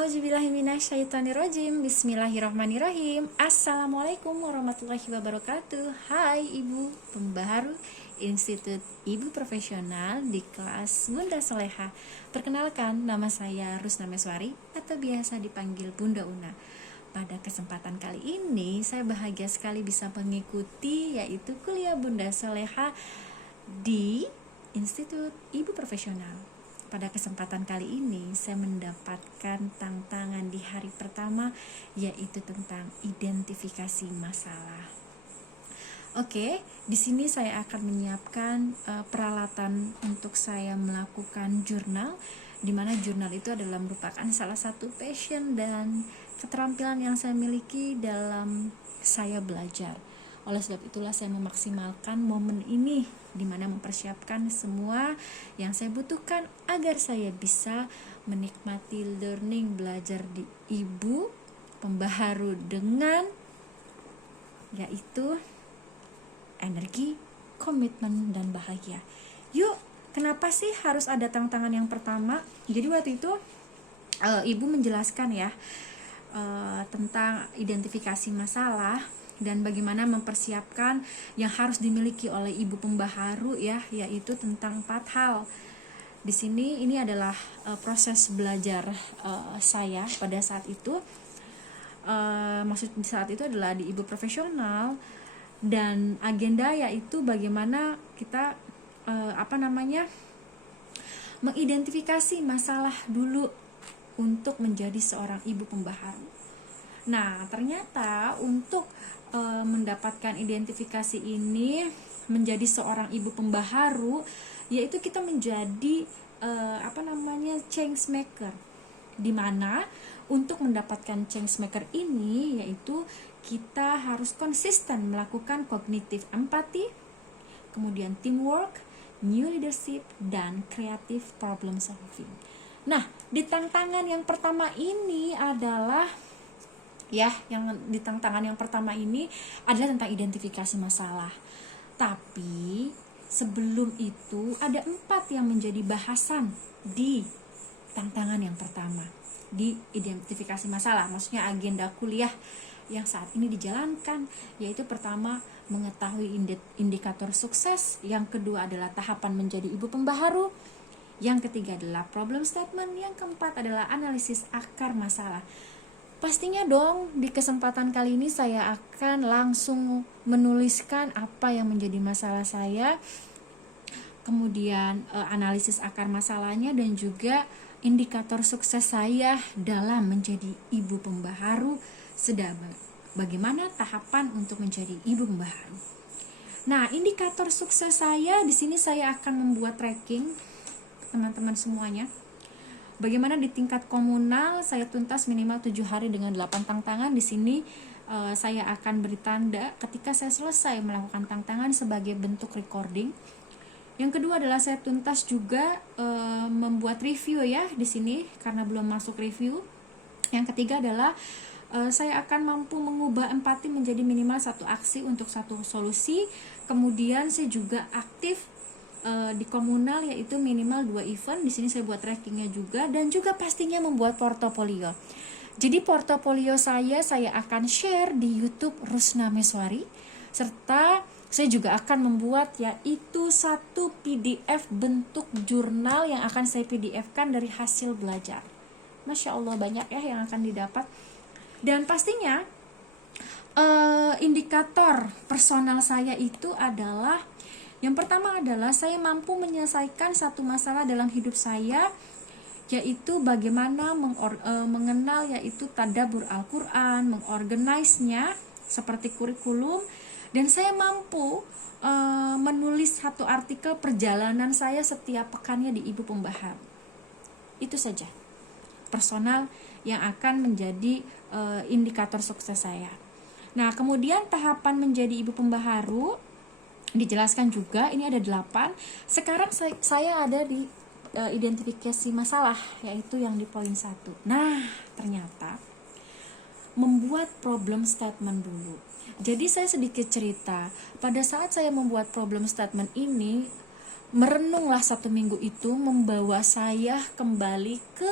A'udzubillahiminasyaitonirrajim. Bismillahirrahmanirrahim. Assalamualaikum warahmatullahi wabarakatuh. Hai Ibu Pembaharu Institut Ibu Profesional di kelas Bunda Soleha. Perkenalkan, nama saya Rusna Meswari atau biasa dipanggil Bunda Una. Pada kesempatan kali ini saya bahagia sekali bisa mengikuti yaitu kuliah Bunda Soleha di Institut Ibu Profesional. Pada kesempatan kali ini saya mendapatkan tantangan di hari pertama, yaitu tentang identifikasi masalah. Oke, di sini saya akan menyiapkan peralatan untuk saya melakukan jurnal, di mana jurnal itu adalah merupakan salah satu passion dan keterampilan yang saya miliki dalam saya belajar. Oleh sebab itulah saya memaksimalkan momen ini di mana mempersiapkan semua yang saya butuhkan agar saya bisa menikmati learning belajar di Ibu Pembaharu dengan yaitu energi, komitmen, dan bahagia. Yuk, kenapa sih harus ada tantangan yang pertama? Jadi waktu itu Ibu menjelaskan ya tentang identifikasi masalah dan bagaimana mempersiapkan yang harus dimiliki oleh Ibu Pembaharu ya, yaitu tentang 4 hal. Di sini ini adalah proses belajar saya pada saat itu. Maksud saat itu adalah di Ibu Profesional, dan agenda yaitu bagaimana kita mengidentifikasi masalah dulu untuk menjadi seorang Ibu Pembaharu. Nah, ternyata untuk mendapatkan identifikasi ini menjadi seorang Ibu Pembaharu, yaitu kita menjadi change maker. Dimana untuk mendapatkan change maker ini yaitu kita harus konsisten melakukan cognitive empathy, kemudian teamwork, new leadership, dan creative problem solving. Nah, di tantangan yang pertama ini adalah tantangan yang pertama ini adalah tentang identifikasi masalah. Tapi sebelum itu ada 4 yang menjadi bahasan di tantangan yang pertama, di identifikasi masalah. Maksudnya agenda kuliah yang saat ini dijalankan, yaitu pertama mengetahui indikator sukses, yang kedua adalah tahapan menjadi Ibu Pembaharu, yang ketiga adalah problem statement, yang keempat adalah analisis akar masalah. Pastinya dong di kesempatan kali ini saya akan langsung menuliskan apa yang menjadi masalah saya, kemudian analisis akar masalahnya, dan juga indikator sukses saya dalam menjadi Ibu Pembaharu, sedang bagaimana tahapan untuk menjadi Ibu Pembaharu. Nah, indikator sukses saya di sini saya akan membuat tracking teman-teman semuanya. Bagaimana di tingkat komunal saya tuntas minimal 7 hari dengan 8 tantangan. Di sini saya akan beri tanda ketika saya selesai melakukan tantangan sebagai bentuk recording. Yang kedua adalah saya tuntas juga membuat review ya di sini karena belum masuk review. Yang ketiga adalah saya akan mampu mengubah empati menjadi minimal 1 aksi untuk 1 solusi. Kemudian saya juga aktif di komunal yaitu minimal 2 event. Di sini saya buat trackingnya juga, dan juga pastinya membuat portofolio. Jadi portofolio saya akan share di YouTube Rusna Meswari, serta saya juga akan membuat yaitu 1 PDF bentuk jurnal yang akan saya PDF-kan dari hasil belajar. Masya Allah, banyak ya yang akan didapat. Dan pastinya indikator personal saya itu adalah, yang pertama adalah saya mampu menyelesaikan 1 masalah dalam hidup saya, yaitu bagaimana mengenal yaitu tadabbur Al-Quran, mengorganisnya seperti kurikulum, dan saya mampu menulis 1 artikel perjalanan saya setiap pekannya di Ibu Pembaharu. Itu saja personal yang akan menjadi indikator sukses saya. Nah, kemudian tahapan menjadi Ibu Pembaharu dijelaskan juga, ini ada 8. Sekarang saya ada di identifikasi masalah, yaitu yang di poin 1. Nah, ternyata membuat problem statement dulu. Jadi saya sedikit cerita, pada saat saya membuat problem statement ini, merenunglah 1 minggu itu membawa saya kembali ke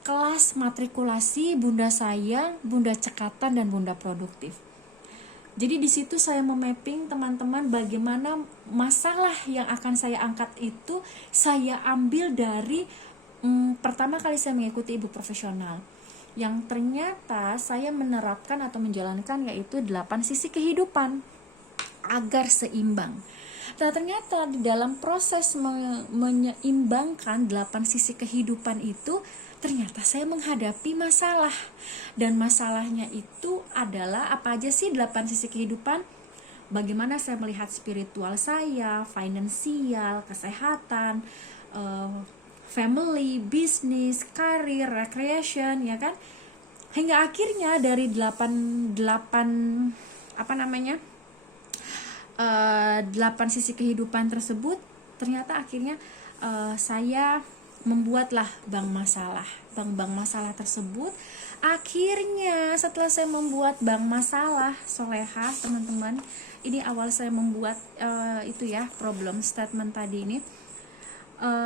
kelas matrikulasi Bunda Sayang, Bunda Cekatan, dan Bunda Produktif. Jadi di situ saya memapping teman-teman bagaimana masalah yang akan saya angkat itu saya ambil dari pertama kali saya mengikuti ibu profesional, yang ternyata saya menerapkan atau menjalankan, yaitu 8 sisi kehidupan agar seimbang. Nah, ternyata di dalam proses menyeimbangkan 8 sisi kehidupan itu, ternyata saya menghadapi masalah. Dan masalahnya itu adalah apa aja sih 8 sisi kehidupan? Bagaimana saya melihat spiritual saya, finansial, kesehatan, family, bisnis, karir, recreation, ya kan? Hingga akhirnya dari 8 sisi kehidupan tersebut, ternyata akhirnya saya membuatlah bank masalah. Bank masalah tersebut, akhirnya setelah saya membuat bank masalah Solehah, teman-teman, ini awal saya membuat problem statement tadi ini.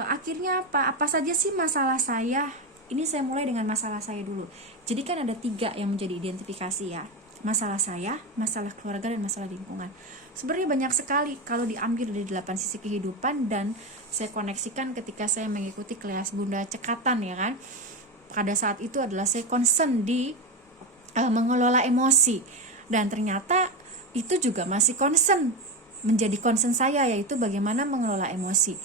Akhirnya apa saja sih masalah saya? Ini saya mulai dengan masalah saya dulu. Jadi kan ada 3 yang menjadi identifikasi ya. Masalah saya, masalah keluarga, dan masalah lingkungan. Sebenarnya banyak sekali kalau diambil dari 8 sisi kehidupan, dan saya koneksikan ketika saya mengikuti kelas Bunda Cekatan, ya kan. Pada saat itu adalah saya concern di mengelola emosi, dan ternyata itu juga masih menjadi concern saya, yaitu bagaimana mengelola emosi.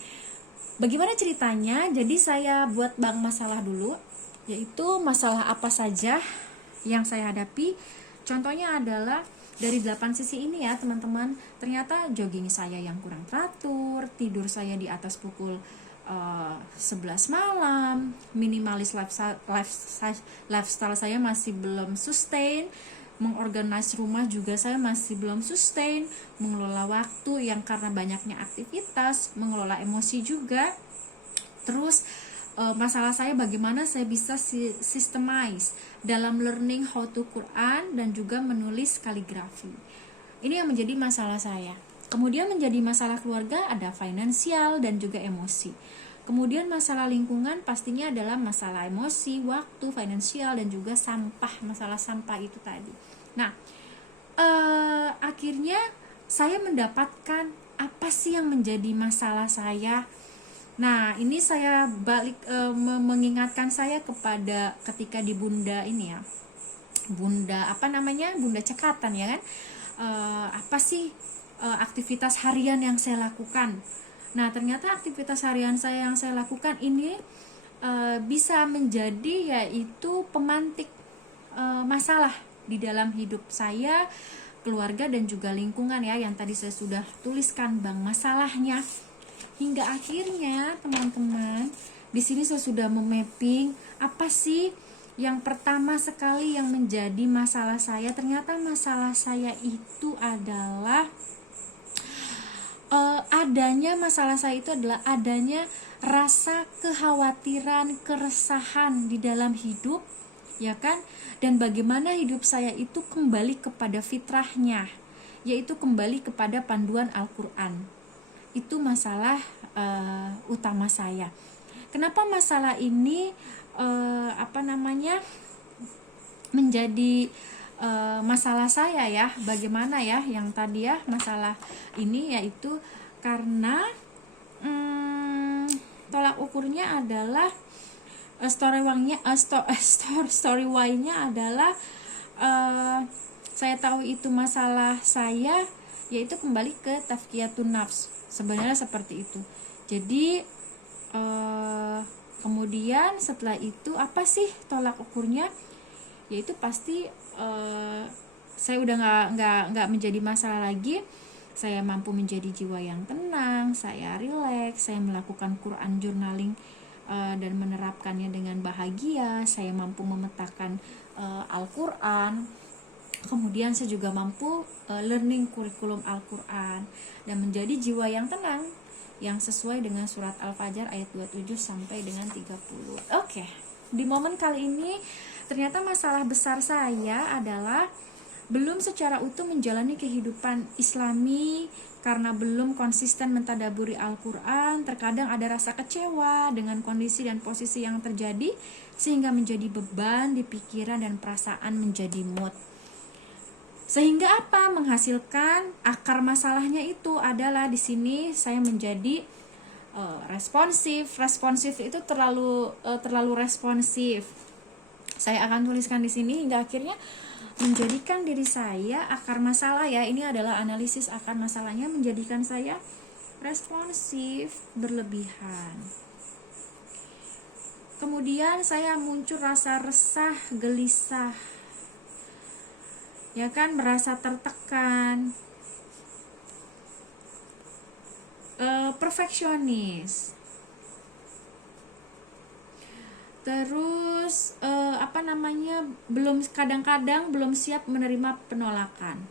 Bagaimana ceritanya? Jadi saya buat bank masalah dulu, yaitu masalah apa saja yang saya hadapi. Contohnya adalah dari 8 sisi ini ya teman-teman. Ternyata jogging saya yang kurang teratur, tidur saya di atas pukul 11 malam, minimalis lifestyle saya masih belum sustain, mengorganize rumah juga saya masih belum sustain, mengelola waktu yang karena banyaknya aktivitas, mengelola emosi juga. Terus masalah saya bagaimana saya bisa systemize dalam learning how to Quran dan juga menulis kaligrafi. Ini yang menjadi masalah saya. Kemudian menjadi masalah keluarga ada finansial dan juga emosi. Kemudian masalah lingkungan pastinya adalah masalah emosi, waktu, finansial, dan juga sampah, masalah sampah itu tadi. Nah, akhirnya saya mendapatkan apa sih yang menjadi masalah saya. Nah, ini saya balik mengingatkan saya kepada ketika di Bunda ini ya. Bunda Cekatan ya kan. Apa sih aktivitas harian yang saya lakukan? Nah, ternyata aktivitas harian saya yang saya lakukan ini bisa menjadi yaitu pemantik masalah di dalam hidup saya, keluarga, dan juga lingkungan ya, yang tadi saya sudah tuliskan bank masalahnya. Hingga akhirnya teman-teman, di sini saya sudah memapping apa sih yang pertama sekali yang menjadi masalah saya. Ternyata masalah saya itu adalah adanya rasa kekhawatiran, keresahan di dalam hidup, ya kan? Dan bagaimana hidup saya itu kembali kepada fitrahnya, yaitu kembali kepada panduan Al-Quran. Itu masalah utama saya. Kenapa masalah ini menjadi masalah saya ya? Bagaimana ya yang tadi ya masalah ini, yaitu karena tolak ukurnya adalah story why-nya adalah saya tahu itu masalah saya, yaitu kembali ke tazkiyatun nafs. Sebenarnya seperti itu. Jadi kemudian setelah itu apa sih tolak ukurnya? Yaitu pasti saya udah nggak menjadi masalah lagi. Saya mampu menjadi jiwa yang tenang, saya rileks, saya melakukan Quran journaling dan menerapkannya dengan bahagia. Saya mampu memetakan Al-Quran. Kemudian saya juga mampu learning kurikulum Al-Quran dan menjadi jiwa yang tenang, yang sesuai dengan surat Al-Fajr ayat 27 sampai dengan 30. Oke. Di momen kali ini ternyata masalah besar saya adalah belum secara utuh menjalani kehidupan Islami karena belum konsisten mentadaburi Al-Quran. Terkadang ada rasa kecewa dengan kondisi dan posisi yang terjadi sehingga menjadi beban di pikiran dan perasaan, menjadi mood. Sehingga apa? Menghasilkan akar masalahnya itu adalah di sini saya menjadi responsif. Responsif itu terlalu responsif. Saya akan tuliskan di sini hingga akhirnya menjadikan diri saya akar masalah ya. Ini adalah analisis akar masalahnya, menjadikan saya responsif berlebihan. Kemudian saya muncul rasa resah, gelisah. Ya kan, merasa tertekan. Perfeksionis. Terus kadang-kadang belum siap menerima penolakan.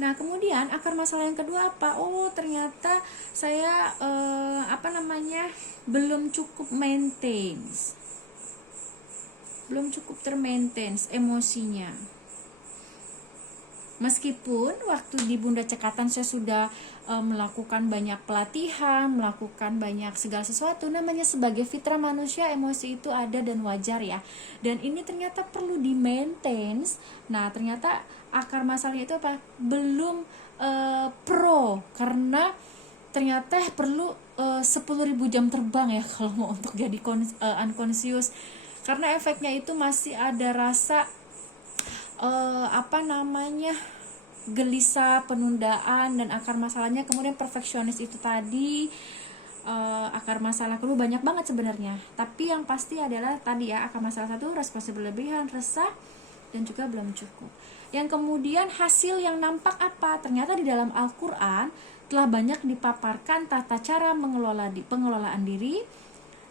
Nah, kemudian akar masalah yang kedua apa? Oh, ternyata saya belum cukup maintenance. Belum cukup termaintains emosinya. Meskipun waktu di Bunda Cekatan saya sudah melakukan banyak pelatihan, melakukan banyak segala sesuatu, namanya sebagai fitrah manusia, emosi itu ada dan wajar ya. Dan ini ternyata perlu di maintain. Nah, ternyata akar masalahnya itu apa? Belum pro, karena ternyata perlu 10.000 jam terbang ya kalau mau untuk jadi unconscious. Karena efeknya itu masih ada rasa gelisah, penundaan, dan akar masalahnya kemudian perfeksionis itu tadi. Akar masalah kedua banyak banget sebenarnya, tapi yang pasti adalah tadi ya, akar masalah satu responsif berlebihan, resah, dan juga belum cukup. Yang kemudian hasil yang nampak apa? Ternyata di dalam Al-Quran telah banyak dipaparkan tata cara pengelolaan diri,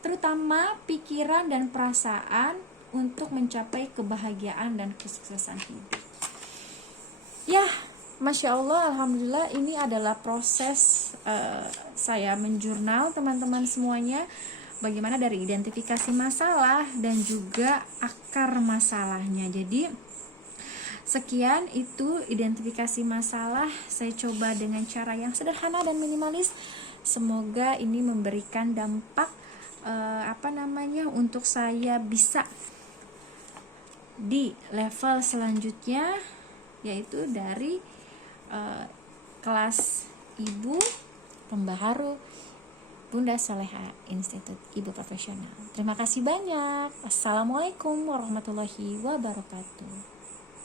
terutama pikiran dan perasaan untuk mencapai kebahagiaan dan kesuksesan hidup. Ya, Masya Allah, Alhamdulillah, ini adalah proses saya menjurnal teman-teman semuanya. Bagaimana dari identifikasi masalah dan juga akar masalahnya. Jadi sekian itu identifikasi masalah. Saya coba dengan cara yang sederhana dan minimalis. Semoga ini memberikan dampak untuk saya bisa di level selanjutnya, yaitu dari kelas Ibu Pembaharu Bunda Soleha Institut Ibu Profesional. Terima kasih banyak. Assalamualaikum warahmatullahi wabarakatuh.